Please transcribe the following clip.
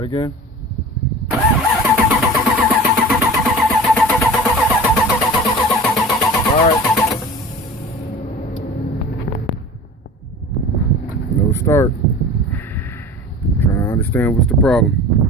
Try it again. Alright. No start. Trying to understand what's the problem.